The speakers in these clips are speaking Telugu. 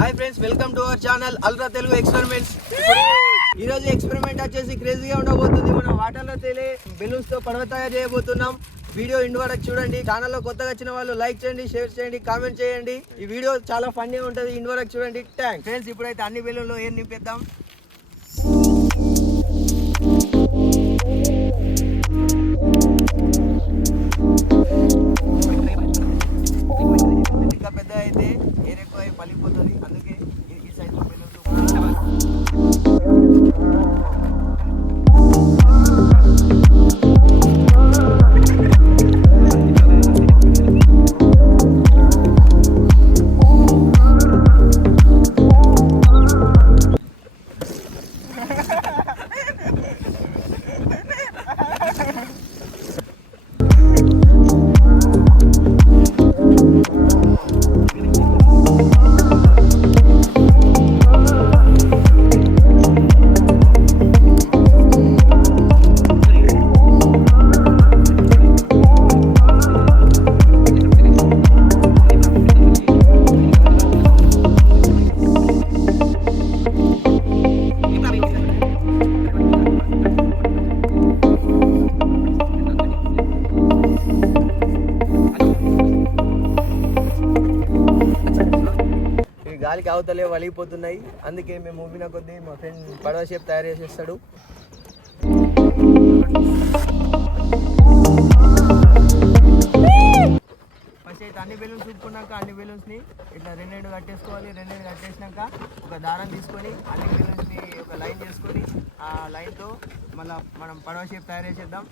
Hi friends, welcome to our channel ultra Telugu experiments. ఈ రోజు ఎక్స్పెరిమెంట్ వచ్చేసి క్రేజీగా ఉండబోతుంది. మనం వాటర్లో తేలే బెలూన్స్ తో పడవ తయారు చేయబోతున్నాం. వీడియో ఎండ్ వరకు చూడండి. ఛానల్లో కొత్తగా వచ్చిన వాళ్ళు లైక్ చేయండి, షేర్ చేయండి, కామెంట్ చేయండి. ఈ వీడియో చాలా ఫన్నీ ఉంటుంది, ఎండ్ వరకు చూడండి. Thanks friends. ఇప్పుడైతే అన్ని బెలూన్లో ఏం నింపేద్దాం. ఇంకా పెద్ద అయితే ఎయిర్ ఎక్కువ పలిపోతుంది, అందుకే ఈ సైజ్ గాలికి అవతలే వలిగిపోతున్నాయి. అందుకే మేము మూవిన కొద్దీ మా ఫ్రెండ్ పడవ షేప్ తయారు చేసేస్తాడు. ఫస్ట్ అయితే అన్ని బెలూన్స్ చూపుకున్నాక అన్ని బెలూన్స్ని ఇట్లా రెండు కట్టేసుకోవాలి. రెండు కట్టేసినాక ఒక దారం తీసుకొని అన్ని బెలూన్స్ని ఒక లైన్ చేసుకొని ఆ లైన్తో మళ్ళీ మనం పడవ షేప్ తయారు చేసేద్దాం.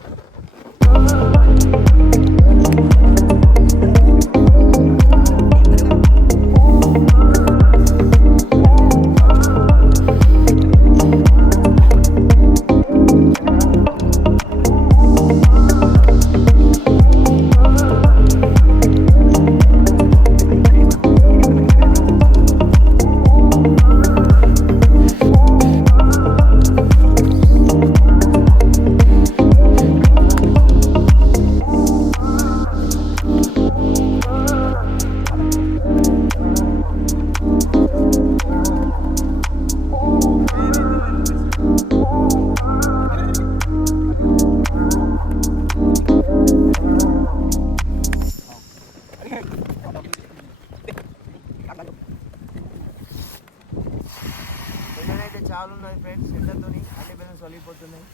అయితే చాలా ఉన్నది ఫ్రెండ్స్, ఎండతో అన్ని బెలూన్స్ వలిగిపోతున్నాయి.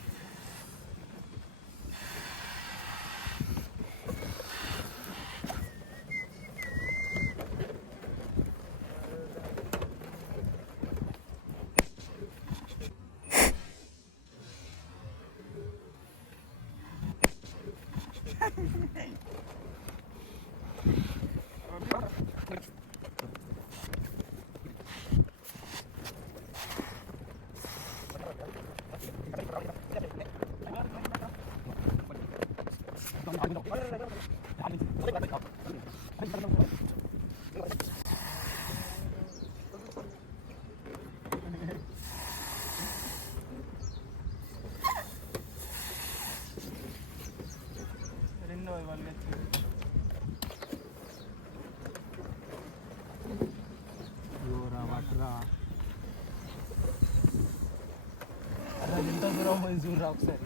ఎంత దూరం పోయి చూడరా ఒకసారి.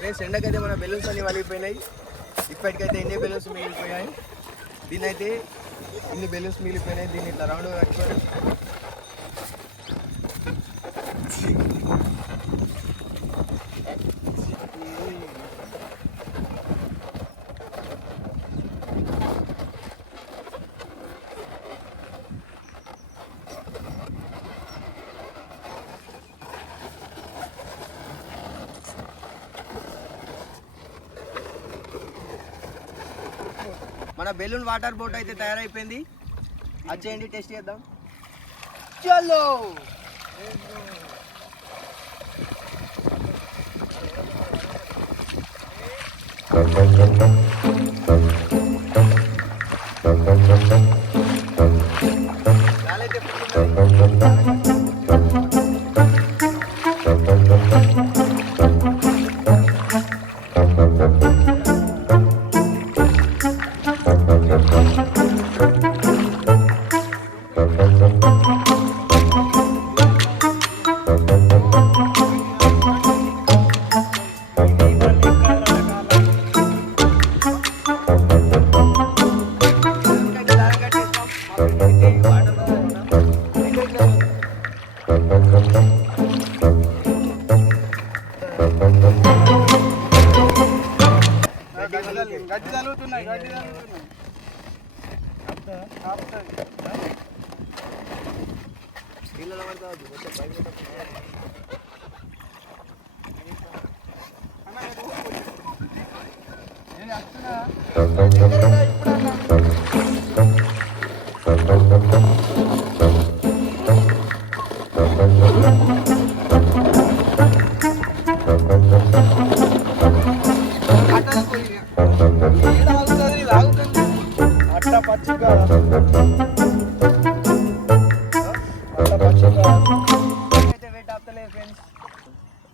ఫ్రెండ్స్ ఎండకైతే మన బెలూన్స్ అన్ని వలిగిపోయినాయి. ఇప్పటికైతే ఎన్ని బెలూన్స్ మిగిలిపోయాయి. దీని అయితే ఇన్ని బెలూన్స్ మిగిలిపోయినాయి. దీన్ని ఇట్లా రౌండ్ కట్టుకొని మన బెలూన్ వాటర్ బోట్ అయితే తయారైపోయింది. వచ్చేయండి టెస్ట్ చేద్దాం. చలో గడ్డి తలుగుతున్నాయి.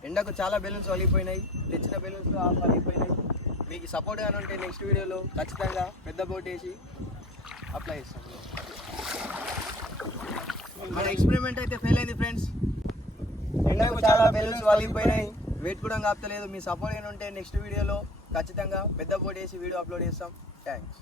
ఎండకు చాలా బెలూన్స్ వలిగిపోయినాయి. తెచ్చిన బెలూన్స్ హాఫ్ వలిగిపోయినాయి. మీకు సపోర్ట్ గానే ఉంటే నెక్స్ట్ వీడియోలో ఖచ్చితంగా పెద్ద బోట్ వేసి అప్లై చేస్తాం. మన ఎక్స్పెరిమెంట్ అయితే ఫెయిల్ అయింది ఫ్రెండ్స్. ఎండకు చాలా బెలూన్స్ వలిగిపోయినాయి. వెయిట్ కూడా కాపుతలేదు. మీ సపోర్ట్ గానే ఉంటే నెక్స్ట్ వీడియోలో ఖచ్చితంగా పెద్ద బోట్ వేసి వీడియో అప్లోడ్ చేస్తాం. థ్యాంక్స్.